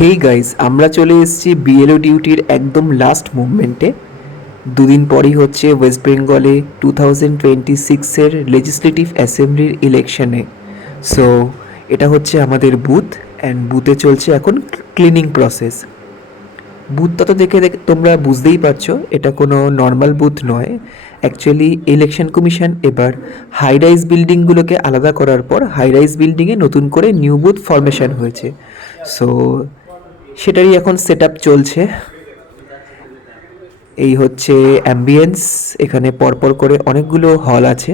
Hey guys, আমরা চলে এসেছি বিএলও ডিউটির একদম লাস্ট মুভমেন্টে। দুদিন পরই হচ্ছে ওয়েস্ট বেঙ্গলে 2026-এর লেজিসলেটিভ অ্যাসেম্বলির ইলেকশনে। সো এটা হচ্ছে আমাদের বুথ, অ্যান্ড বুথে চলছে এখন ক্লিনিং প্রসেস। বুথটা তো দেখে তোমরা বুঝতেই পারছো এটা কোনো নর্মাল বুথ নয়। অ্যাকচুয়ালি ইলেকশন কমিশন এবার হাই রাইজ বিল্ডিংগুলোকে আলাদা করার পর হাই রাইজ বিল্ডিংয়ে নতুন করে নিউ বুথ ফরমেশন হয়েছে। সো সেটারই এখন সেট আপ চলছে। এই হচ্ছে অ্যাম্বিয়েন্স। এখানে পরপর করে অনেকগুলো হল আছে,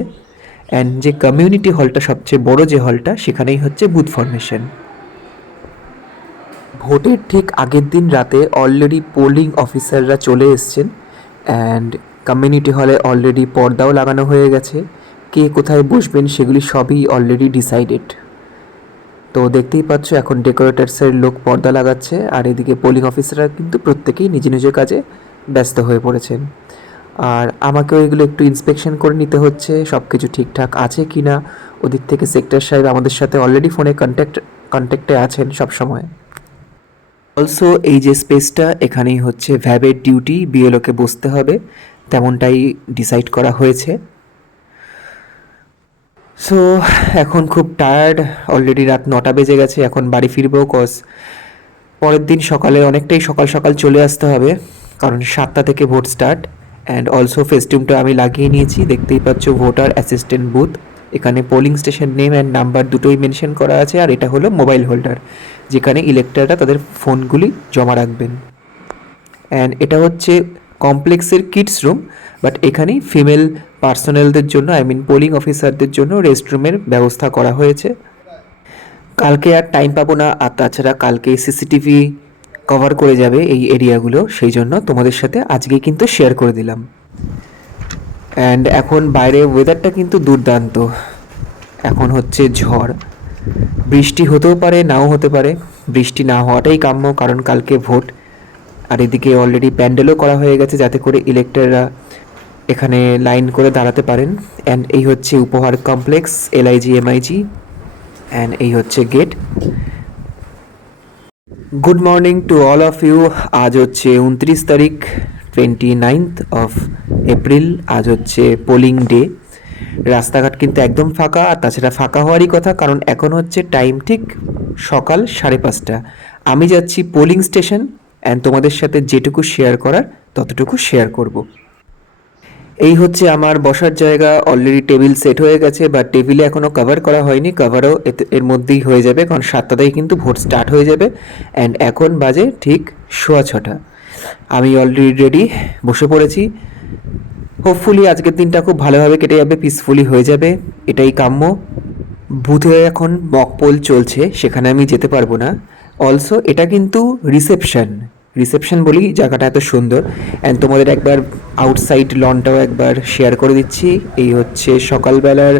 অ্যান্ড যে কমিউনিটি হলটা সবচেয়ে বড় যে হলটা, সেখানেই হচ্ছে বুথ ফরমেশন। ভোটের ঠিক আগের দিন রাতে অলরেডি পোলিং অফিসাররা চলে এসছেন, অ্যান্ড কমিউনিটি হলে অলরেডি পর্দাও লাগানো হয়ে গেছে। কে কোথায় বসবেন সেগুলি সবই অলরেডি ডিসাইডেড। তো দেখতেই পাচ্ছ এখন ডেকোরেটার্সের লোক পর্দা লাগাচ্ছে, আর এদিকে পোলিং অফিসাররা কিন্তু প্রত্যেকেই নিজ নিজের কাজে ব্যস্ত হয়ে পড়েছেন। আর আমাকেও এগুলো একটু ইন্সপেকশন করে নিতে হচ্ছে সব কিছু ঠিকঠাক আছে কি না। ওদিক থেকে সেক্টর সাহেব আমাদের সাথে অলরেডি ফোনে কন্ট্যাক্টে আছেন সব সময়। অলসো এই যে স্পেসটা, এখানেই হচ্ছে ভ্যাবের ডিউটি, বিএলওকে বসতে হবে, তেমনটাই ডিসাইড করা হয়েছে। সো এখন খুব টায়ার্ড, অলরেডি রাত 9টা বেজে গেছে। এখন বাড়ি ফিরবো, কজ পরের দিন সকালে অনেকটাই সকাল সকাল চলে আসতে হবে, কারণ 7টা থেকে ভোট স্টার্ট। অ্যান্ড অলসো ফেস্টিউমটা আমি লাগিয়ে নিয়েছি, দেখতেই পাচ্ছ ভোটার অ্যাসিস্ট্যান্ট বুথ। এখানে polling station name and number দুটোই মেনশন করা আছে, আর এটা হলো মোবাইল হোল্ডার, যেখানে ইলেক্টররা তাদের ফোনগুলি জমা রাখবেন। অ্যান্ড এটা হচ্ছে কমপ্লেক্সের কিডস রুম, বাট এখানেই ফিমেল পার্সোনালদের জন্য, আই মিন পোলিং অফিসারদের জন্য রেস্টরুমের ব্যবস্থা করা হয়েছে। কালকে আর টাইম পাবো না, আর তাছাড়া কালকে সিসিটিভি কভার করে যাবে এই এরিয়াগুলো, সেই জন্য তোমাদের সাথে আজকেই কিন্তু শেয়ার করে দিলাম। অ্যান্ড এখন বাইরে ওয়েদারটা কিন্তু দুর্দান্ত। এখন হচ্ছে ঝড়, বৃষ্টি হতেও পারে নাও হতে পারে। বৃষ্টি না হওয়াটাই কাম্য, কারণ কালকে ভোট। আর এদিকে অলরেডি প্যান্ডেলও করা হয়ে গেছে, যাতে করে ইলেক্টররা এখানে লাইন করে দাঁড়াতে পারেন। অ্যান্ড এই হচ্ছে উপহার কমপ্লেক্স, এলআইজি এমআইজি, অ্যান্ড এই হচ্ছে gate. Good morning to all of you. আজ হচ্ছে 29 তারিখ, 29th অফ এপ্রিল। আজ হচ্ছে পোলিং ডে। রাস্তাঘাট কিন্তু একদম ফাঁকা, আর তাছাড়া ফাঁকা হওয়ারই কথা, কারণ এখন হচ্ছে টাইম ঠিক সকাল 5:30। আমি যাচ্ছি পোলিং স্টেশন, অ্যান্ড তোমাদের সাথে যেটুকু শেয়ার করার ততটুকু শেয়ার করব। এই হচ্ছে আমার বসার জায়গা। অলরেডি টেবিল সেট হয়ে গেছে, বাট টেবিলে এখনও কভার করা হয়নি। কভারও এর মধ্যেই হয়ে যাবে, কারণ 7টাতেই কিন্তু ভোট স্টার্ট হয়ে যাবে। অ্যান্ড এখন বাজে ঠিক 6:15। আমি অলরেডি রেডি, বসে পড়েছি। হোপফুলি আজকের দিনটা খুব ভালোভাবে কেটে যাবে, পিসফুলি হয়ে যাবে, এটাই কাম্য। বুথে এখন মক পোল চলছে, সেখানে আমি যেতে পারবো না। অলসো এটা কিন্তু রিসেপশন বলি জায়গাটা এত সুন্দর। অ্যান্ড তোমাদের একবার আউটসাইড লনটাও একবার শেয়ার করে দিচ্ছি। এই হচ্ছে সকালবেলার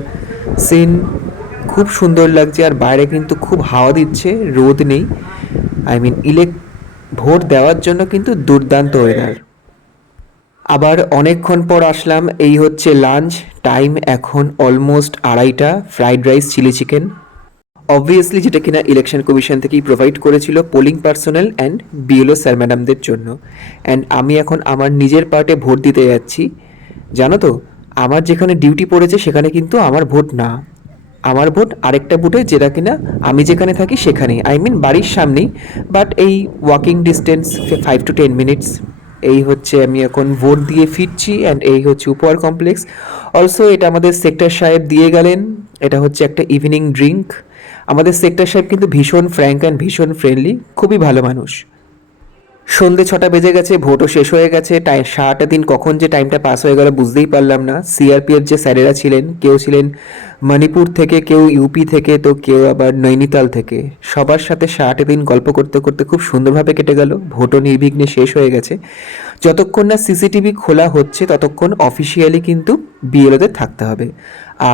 সিন, খুব সুন্দর লাগছে। আর বাইরে কিন্তু খুব হাওয়া দিচ্ছে, রোদ নেই। আই মিন ভোট দেওয়ার জন্য কিন্তু দুর্দান্ত ওয়েদার। আবার অনেকক্ষণ পর আসলাম। এই হচ্ছে লাঞ্চ টাইম, এখন almost 2:30। Fried rice, chilli chicken, obviously যেটা কিনা ইলেকশন কমিশন থেকেই প্রোভাইড করেছিল polling personal and BLO sir ম্যাডামদের জন্য। অ্যান্ড আমি এখন আমার নিজের পার্টে ভোট দিতে যাচ্ছি। জানো তো, আমার যেখানে ডিউটি পড়েছে সেখানে কিন্তু আমার ভোট না, আমার ভোট আরেকটা বুথে, যেটা কিনা আমি যেখানে থাকি সেখানেই, আই মিন বাড়ির সামনেই, বাট এই ওয়াকিং ডিস্টেন্স 5 to 10 minutes। এই হচ্ছে আমি এখন ভোট দিয়ে ফিরছি, অ্যান্ড এই হচ্ছে উপহার কমপ্লেক্স। অলসো এটা আমাদের সেক্টর সাহেব দিয়ে গেলেন, এটা হচ্ছে একটা ইভিনিং ড্রিঙ্ক। আমাদের সেক্টর সাহেব কিন্তু ভীষণ ফ্র্যাঙ্ক অ্যান্ড ভীষণ ফ্রেন্ডলি, খুবই ভালো মানুষ। সন্ধে 6টা বেজে গেছে, ভোটও শেষ হয়ে গেছে। সারাটা দিন কখন যে টাইমটা পাস হয়ে গেল বুঝতেই পারলাম না। সিআরপিএফ যে স্যারেরা ছিলেন, কেউ ছিলেন মণিপুর থেকে, কেউ ইউপি থেকে, তো কেউ আবার নৈনিতাল থেকে। সবার সাথে সারাটা দিন গল্প করতে করতে খুব সুন্দরভাবে কেটে গেল। ভোটও নির্বিঘ্নে শেষ হয়ে গেছে। যতক্ষণ না সিসিটিভি খোলা হচ্ছে ততক্ষণ অফিসিয়ালি কিন্তু বিএলওদের থাকতে হবে।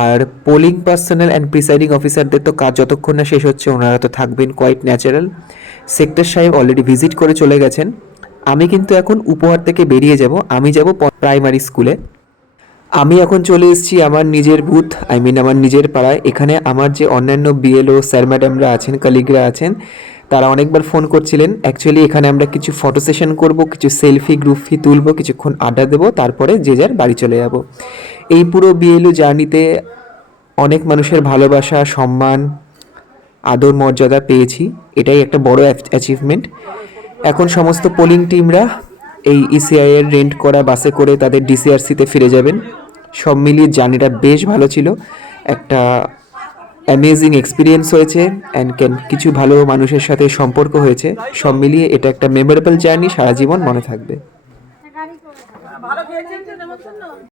আর পোলিং পার্সোনাল অ্যান্ড প্রিসাইডিং অফিসারদের তো কাজ যতক্ষণ না শেষ হচ্ছে ওনারা তো থাকবেন, কোয়াইট ন্যাচারাল। সেক্টর সাহেব অলরেডি ভিজিট করে চলে গেছেন। আমি কিন্তু এখন উপহার থেকে বেরিয়ে যাব, আমি যাব প্রাইমারি স্কুলে। আমি এখন চলে এসেছি আমার নিজের বুথ, আই মিন আমার নিজের পাড়ায়। এখানে আমার যে অন্যান্য বিএলও স্যার ম্যাডামরা আছেন, কলিগরা আছেন, তারা অনেকবার ফোন করছিলেন। অ্যাকচুয়ালি এখানে আমরা কিছু ফটো সেশন করব, কিছু সেলফি গ্রুপি তুলব, কিছুক্ষণ আড্ডা দেবো, তারপরে যে যার বাড়ি চলে যাব। এই পুরো বিএলইউ জার্নিতে অনেক মানুষের ভালোবাসা, সম্মান, আদর মর্যাদা পেয়েছি। এটাই একটা বড় অ্যাচিভমেন্ট। এখন সমস্ত পোলিং টিমরা এই ইসিআই এর রেন্ট করা বাসে করে তাদের ডিসিআরসিতে ফিরে যাবেন। সব মিলিয়ে জার্নিটা বেশ ভালো ছিল, একটা অ্যামেজিং এক্সপিরিয়েন্স হয়েছে অ্যান্ড কিছু ভালো মানুষের সাথে সম্পর্ক হয়েছে। সব মিলিয়ে এটা একটা মেমোরেবল জার্নি, সারা জীবন মনে থাকবে।